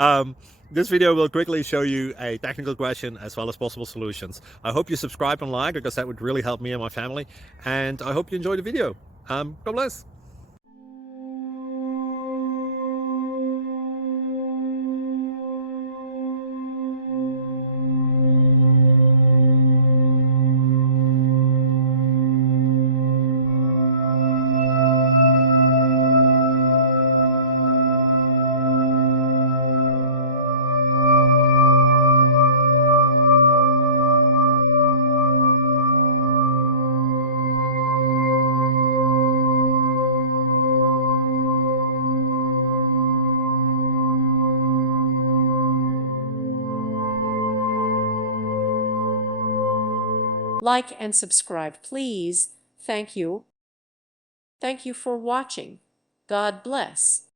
um, this video will quickly show you a technical question as well as possible solutions. I hope you subscribe and like because that would really help me and my family. And I hope you enjoy the video. God bless. Like and subscribe, please. Thank you. Thank you for watching. God bless.